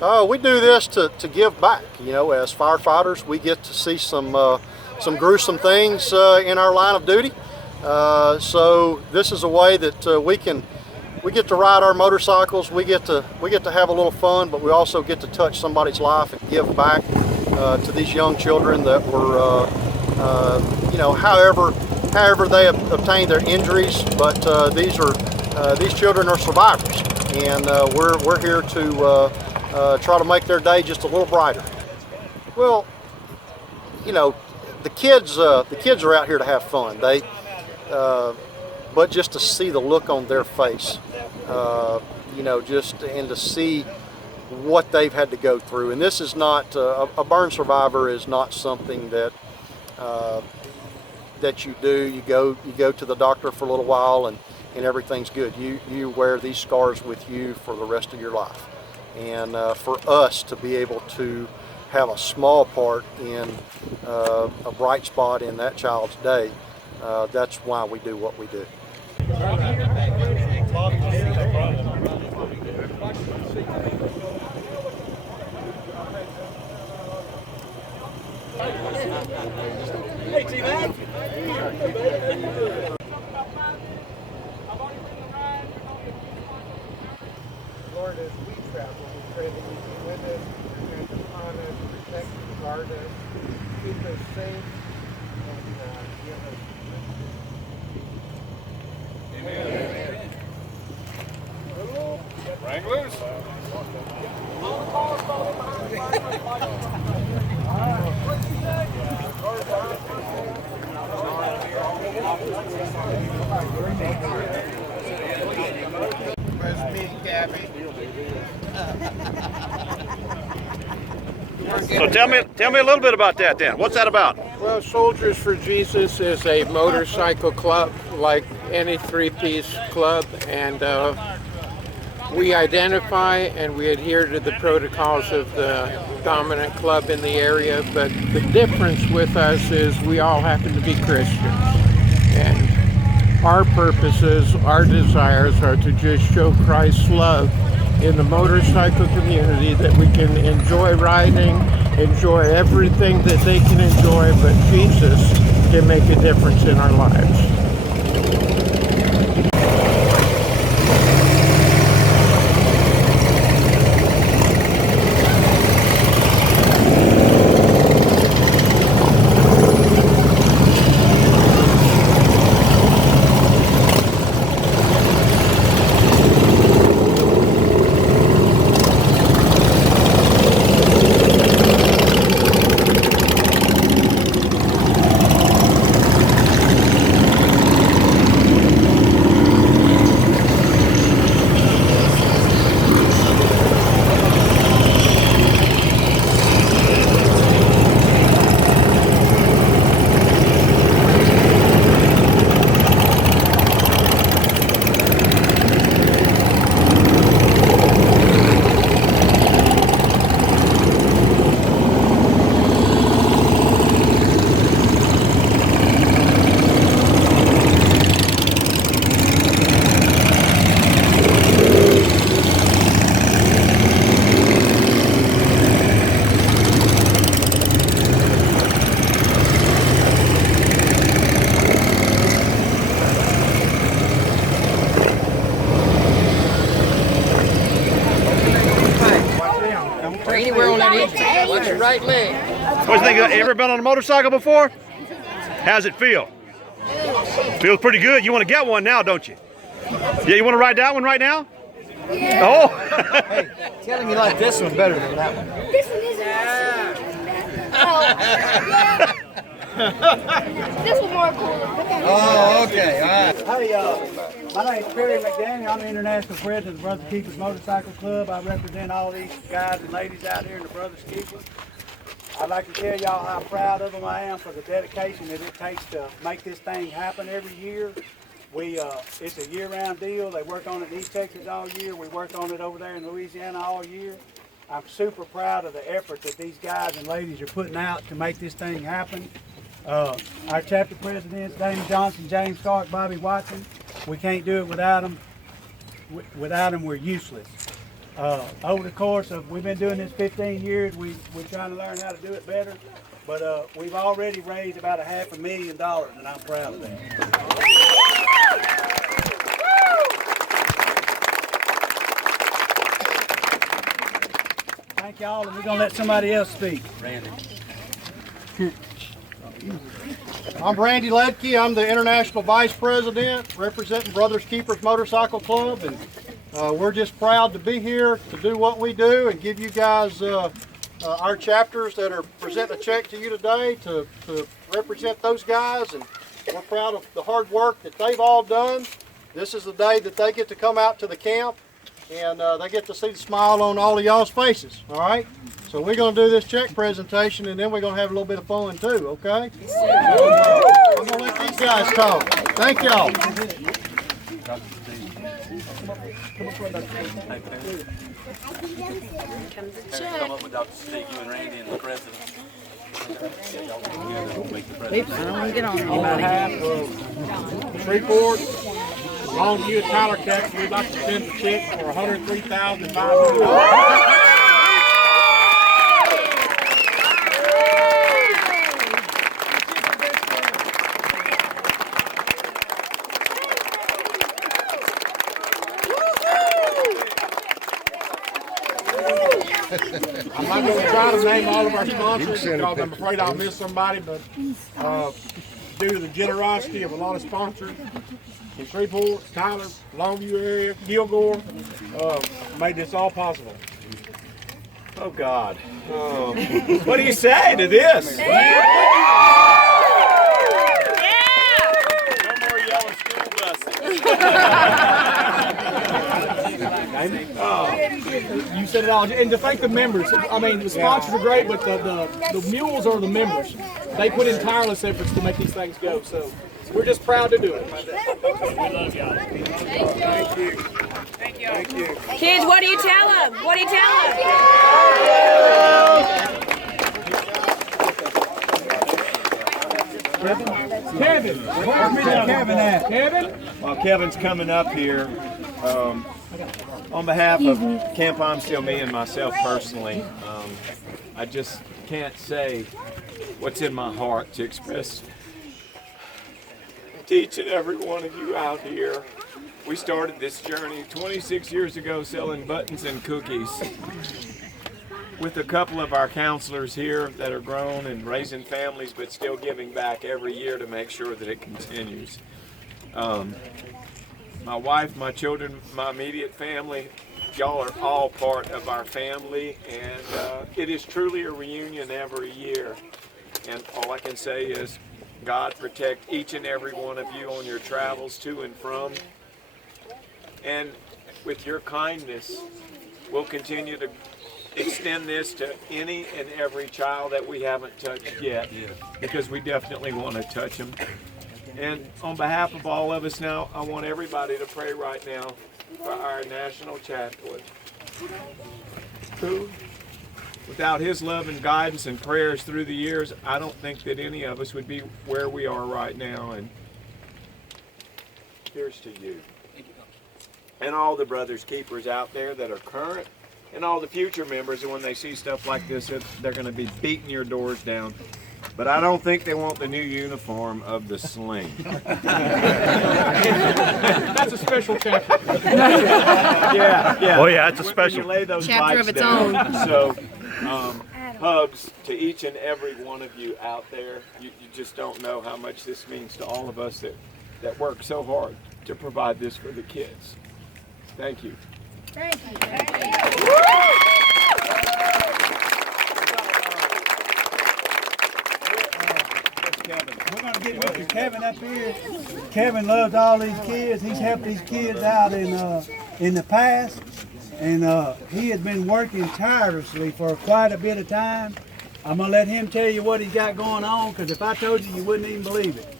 We do this to give back. You know, as firefighters, we get to see some gruesome things in our line of duty. So this is a way that we get to ride our motorcycles. We get to have a little fun, but we also get to touch somebody's life and give back to these young children that were, you know, however they obtained their injuries. But these children are survivors, and we're here to try to make their day just a little brighter. Well, you know, the kids are out here to have fun. But just to see the look on their face, you know, and to see what they've had to go through. And this is not a burn survivor is not something that you do. You go to the doctor for a little while and everything's good. You wear these scars with you for the rest of your life. And for us to be able to have a small part in a bright spot in that child's day, that's why we do what we do. Hey, T-Mac. Lord, as we travel, we pray that you be with us, protect upon us, protect and guard us, keep us safe, and give us. Amen. Hang loose. First meeting, Gabby. So tell me a little bit about that then. What's that about? Well, Soldiers for Jesus is a motorcycle club like any three-piece club, and we identify and we adhere to the protocols of the dominant club in the area, but the difference with us is we all happen to be Christians, and our purposes, our desires are to just show Christ's love in the motorcycle community, that we can enjoy riding, enjoy everything that they can enjoy, but Jesus can make a difference in our lives. Anywhere on that engine. Watch your right leg. What do you think? Ever been on a motorcycle before? How's it feel? Feels pretty good. You want to get one now, don't you? Yeah, you want to ride that one right now? Yeah. Oh! Hey, tell him you like this one better than that one. This one isn't yeah. This was more cool. Oh, okay, all right. Hey, my name's Perry McDaniel. I'm the International President of the Brothers Keepers Motorcycle Club. I represent all these guys and ladies out here in the Brothers Keepers. I'd like to tell y'all how proud of them I am for the dedication that it takes to make this thing happen every year. It's a year-round deal. They work on it in East Texas all year. We work on it over there in Louisiana all year. I'm super proud of the effort that these guys and ladies are putting out to make this thing happen. Our chapter presidents, Dane Johnson, James Clark, Bobby Watson, we can't do it without them. Without them, we're useless. Over the course of, we've been doing this 15 years, we're trying to learn how to do it better. But we've already raised about $500,000, and I'm proud of that. Thank y'all, and we're gonna let somebody else speak. Randy. I'm Randy Ledke. I'm the International Vice President representing Brothers Keepers Motorcycle Club, and we're just proud to be here to do what we do and give you guys our chapters that are presenting a check to you today to represent those guys, and we're proud of the hard work that they've all done. This is the day that they get to come out to the camp and they get to see the smile on all of y'all's faces, all right? So we're going to do this check presentation, and then we're going to have a little bit of fun too, okay? I'm going to let these guys talk. Thank y'all. Come up with Dr. Steve, you and Randy and the president. On behalf of Shreveport, Longview, Tyler, Texas, we'd like to send a check for $103,500. I'm not going to try to name all of our sponsors because I'm afraid I'll miss somebody, but due to the generosity of a lot of sponsors in Shreveport, Tyler, Longview area, Gilgore, made this all possible. Oh God. What do you say to this? No more yellow school buses. You said it all. And to thank the members. I mean, the sponsors are great, but the mules are the members. They put in tireless efforts to make these things go. So we're just proud to do it. We love y'all. Thank you. Thank you. Thank you. Kids, what do you tell them? What do you tell them? Kevin, where's Mr. Kevin at? Kevin? While Kevin's coming up here, on behalf of Camp I'm Still Me and myself personally, I just can't say what's in my heart to express to each and every one of you out here. We started this journey 26 years ago selling buttons and cookies with a couple of our counselors here that are grown and raising families but still giving back every year to make sure that it continues. My wife, my children, my immediate family, y'all are all part of our family, and it is truly a reunion every year. And all I can say is God protect each and every one of you on your travels to and from. And with your kindness, we'll continue to extend this to any and every child that we haven't touched yet, because we definitely want to touch them. And on behalf of all of us now, I want everybody to pray right now for our national chaplain, who, without his love and guidance and prayers through the years, I don't think that any of us would be where we are right now. And here's to you. And all the brothers keepers out there that are current, and all the future members, and when they see stuff like this, they're going to be beating your doors down. But I don't think they want the new uniform of the sling. That's a special chapter. Yeah. Oh yeah, it's a special lay those chapter bikes of its down. own. So, hugs to each and every one of you out there. You just don't know how much this means to all of us that work so hard to provide this for the kids. Thank you. Thank you. Thank you. We're going to get Mr. Kevin up here. Kevin loves all these kids. He's helped these kids out in the past, and he has been working tirelessly for quite a bit of time. I'm going to let him tell you what he's got going on, because if I told you, you wouldn't even believe it.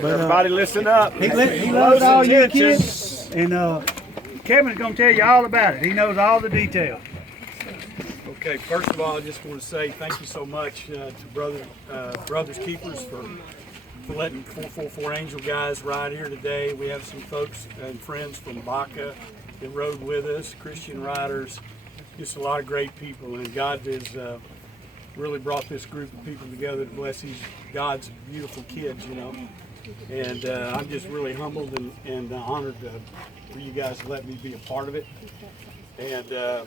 But, Everybody listen up. he loves all you kids, and Kevin's going to tell you all about it. He knows all the details. Okay, first of all, I just want to say thank you so much to Brothers Keepers for letting 444 Angel guys ride here today. We have some folks and friends from Baca that rode with us, Christian riders, just a lot of great people, and God has really brought this group of people together to bless these God's beautiful kids, you know. And I'm just really humbled and honored for you guys to let me be a part of it. And I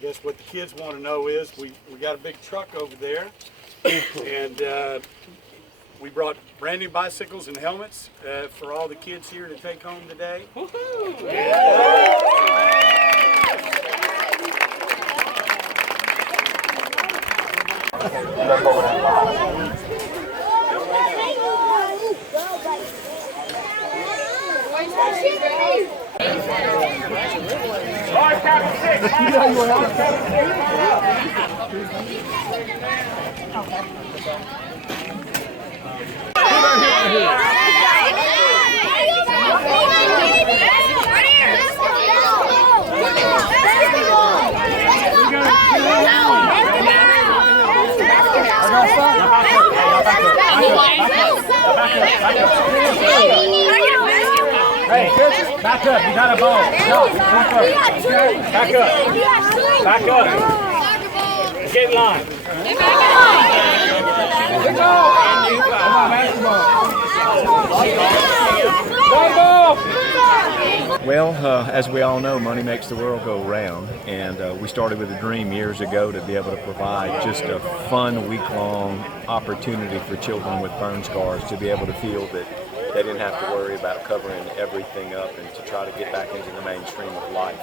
guess what the kids want to know is we got a big truck over there, and we brought brand new bicycles and helmets for all the kids here to take home today. Hey, back up. You got a ball. No, back up. Back up. Get in line. Well, as we all know, money makes the world go round, and we started with a dream years ago to be able to provide just a fun week-long opportunity for children with burn scars to be able to feel that they didn't have to worry about covering everything up and to try to get back into the mainstream of life.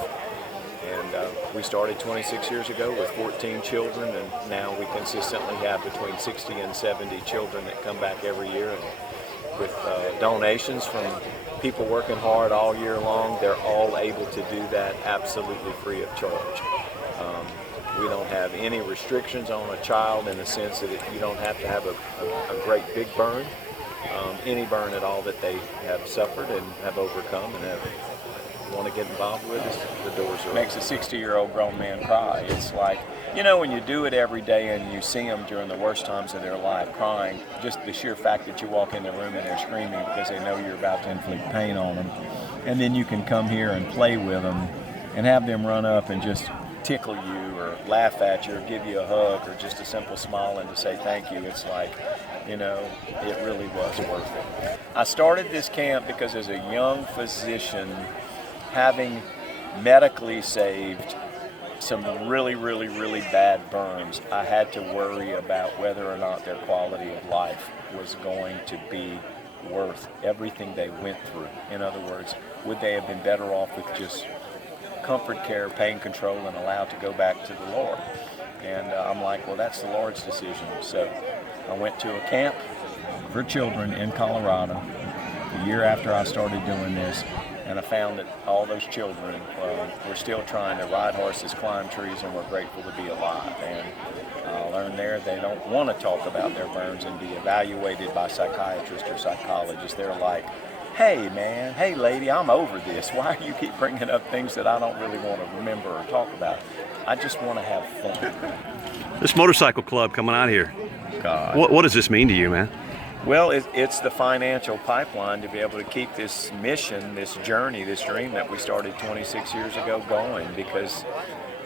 And we started 26 years ago with 14 children, and now we consistently have between 60 and 70 children that come back every year. And with donations from people working hard all year long, they're all able to do that absolutely free of charge. We don't have any restrictions on a child in the sense that you don't have to have a great big burn. Any burn at all that they have suffered and have overcome and want to get involved with us, the doors are open. Makes a 60-year-old grown man cry. It's like, you know, when you do it every day and you see them during the worst times of their life crying, just the sheer fact that you walk in the room and they're screaming because they know you're about to inflict pain on them, and then you can come here and play with them and have them run up and just tickle you or laugh at you or give you a hug or just a simple smile and to say thank you. It's like, you know, it really was worth it. I started this camp because as a young physician, having medically saved some really bad burns, I had to worry about whether or not their quality of life was going to be worth everything they went through. In other words, would they have been better off with just comfort care, pain control, and allowed to go back to the Lord? And I'm like, well, that's the Lord's decision. So I went to a camp for children in Colorado the year after I started doing this, and I found that all those children were still trying to ride horses, climb trees, and were grateful to be alive. And I learned there they don't want to talk about their burns and be evaluated by psychiatrists or psychologists. They're like, hey man, hey lady, I'm over this. Why do you keep bringing up things that I don't really want to remember or talk about? I just want to have fun. This motorcycle club coming out here, God. What does this mean to you, man? Well, it's the financial pipeline to be able to keep this mission, this journey, this dream that we started 26 years ago going, because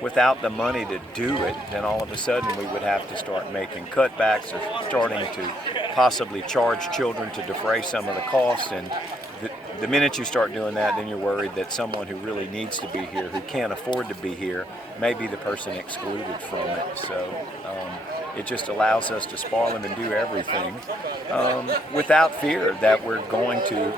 without the money to do it, then all of a sudden we would have to start making cutbacks or starting to possibly charge children to defray some of the costs. And the minute you start doing that, then you're worried that someone who really needs to be here, who can't afford to be here, may be the person excluded from it. So it just allows us to spoil them and do everything without fear that we're going to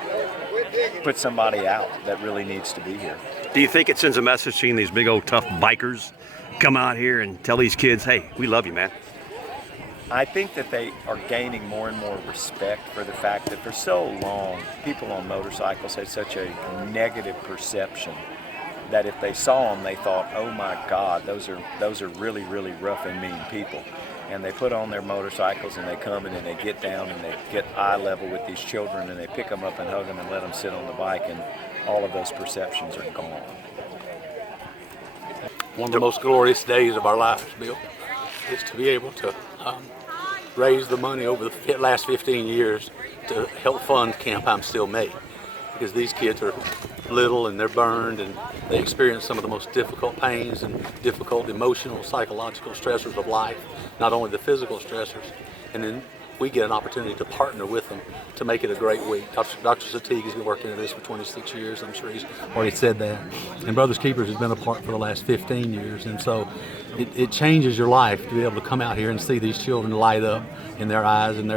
put somebody out that really needs to be here. Do you think it sends a message seeing these big old tough bikers come out here and tell these kids, hey, we love you, man? I think that they are gaining more and more respect for the fact that for so long, people on motorcycles had such a negative perception that if they saw them, they thought, oh my God, those are really rough and mean people. And they put on their motorcycles and they come in and they get down and they get eye level with these children and they pick them up and hug them and let them sit on the bike, and all of those perceptions are gone. One of the most glorious days of our lives, Bill, is to be able to raise the money over the last 15 years to help fund Camp I'm Still Made. because these kids are little and they're burned and they experience some of the most difficult pains and difficult emotional, psychological stressors of life, not only the physical stressors. And then we get an opportunity to partner with them to make it a great week. Dr. Satig has been working at this for 26 years. I'm sure he's already said that. And Brothers Keepers has been a part for the last 15 years. And so it changes your life to be able to come out here and see these children light up in their eyes and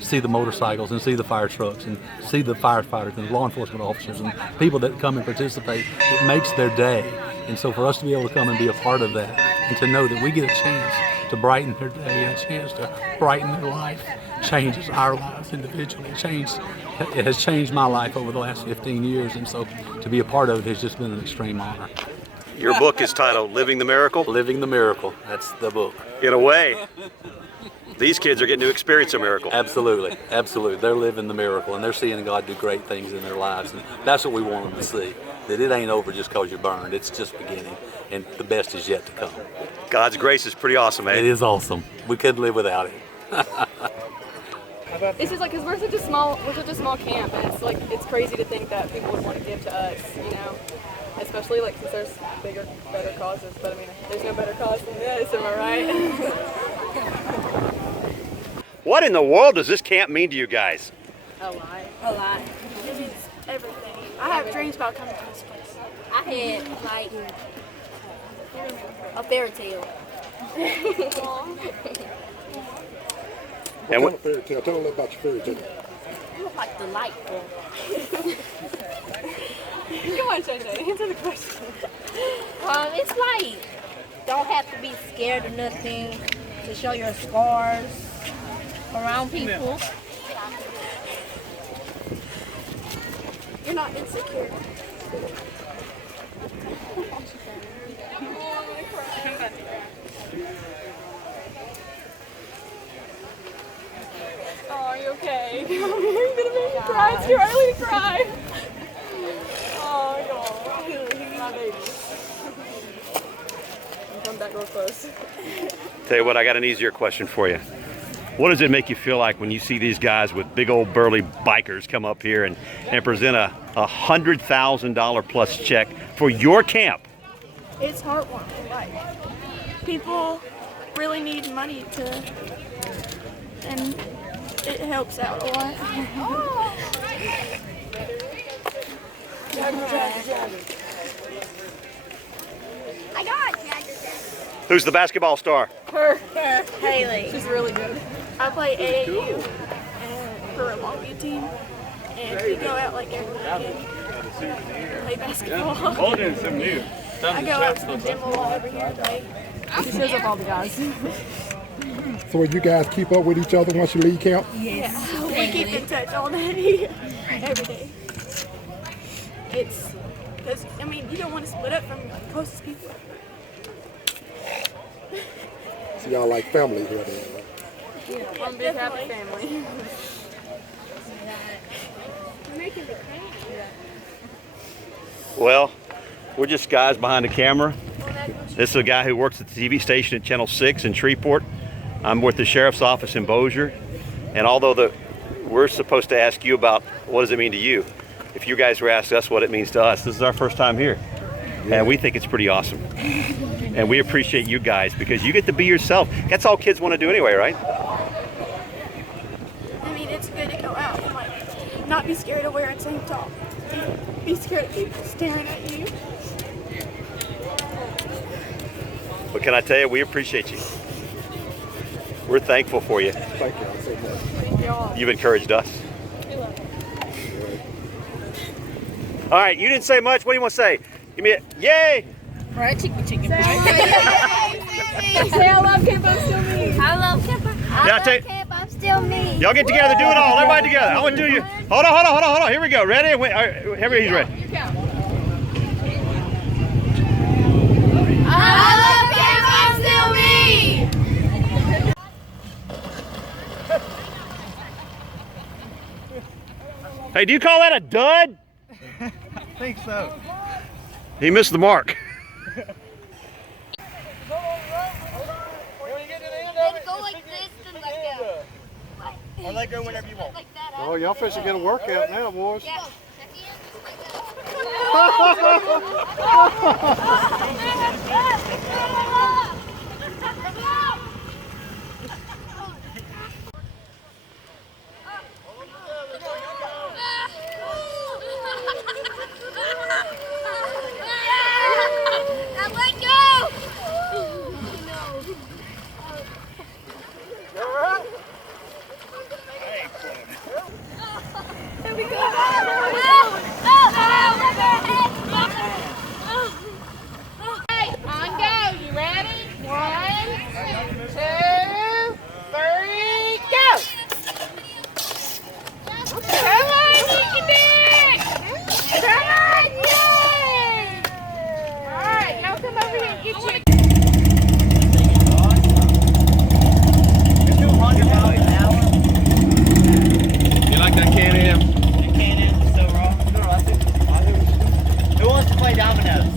see the motorcycles and see the fire trucks and see the firefighters and law enforcement officers and people that come and participate. It makes their day. And so for us to be able to come and be a part of that and to know that we get a chance to brighten their day and a chance to brighten their life changes our lives individually. It has changed my life over the last 15 years, and so to be a part of it has just been an extreme honor. Your book is titled Living the Miracle? Living the Miracle, that's the book. In a way, these kids are getting to experience a miracle. Absolutely, absolutely. They're living the miracle and they're seeing God do great things in their lives, and that's what we want them to see. That it ain't over just because you're burned. It's just beginning, and the best is yet to come. God's grace is pretty awesome, eh? It is awesome. We couldn't live without it. It's just like, because we're such a small camp, and it's crazy to think that people would want to give to us, you know, especially like since there's bigger, better causes. But I mean, there's no better cause than this, am I right? What in the world does this camp mean to you guys? A lot. A lot. It means everything. I have dreams about coming to this place. I had like a fairy tale. And what fairy tale? Tell a little about your fairy tale. You look like delightful. Come on, Shay, answer the question. It's like, don't have to be scared of nothing, to show your scars around people. You're not insecure. Oh, are you okay? You're gonna make me cry. It's too early to cry. Oh, he's my baby. Come back real close. Tell you what, I got an easier question for you. What does it make you feel like when you see these guys with big old burly bikers come up here and present a $100,000 plus check for your camp? It's heartwarming. Like, people really need money and it helps out a lot. I got it. Who's the basketball star? Her. Haley. She's really good. I play AAU and for a Longview team, and we go out like every weekend and play basketball. I go out to the gym a lot every year and play. She shows up all the guys. So you guys keep up with each other once you leave camp? Yes. Yeah. We keep in touch all day, every day. It's, because, I mean, you don't want to split up from your closest people. So y'all like family here then? Yeah, one big happy family. Well, we're just guys behind the camera. This is a guy who works at the TV station at Channel 6 in Shreveport. I'm with the Sheriff's Office in Bossier. And although we're supposed to ask you about what does it mean to you, if you guys were asked us what it means to us, this is our first time here. Yeah. And we think it's pretty awesome. And we appreciate you guys because you get to be yourself. That's all kids want to do anyway, right? I mean, it's good to go out and like not be scared of wearing tank top. Be scared of people staring at you. But can I tell you, we appreciate you. We're thankful for you. Thank you so much. Thank you all. You've encouraged us. All right, you didn't say much. What do you want to say? Give me a yay! Fried chicken. Say I love Camp I'm Still Me. I love Camp. I love Camp I'm Still Me. Y'all get together, do it all. Everybody together. I want to do you. Hold on. Here we go. Ready? Wait, he's ready. I love Camp I'm Still Me. Hey, do you call that a dud? I think so. He missed the mark. Or let go whenever you want. Oh, y'all fishing get a workout now, boys. You like that Can-Am? The Can-Am is so raw. Who wants to play dominoes?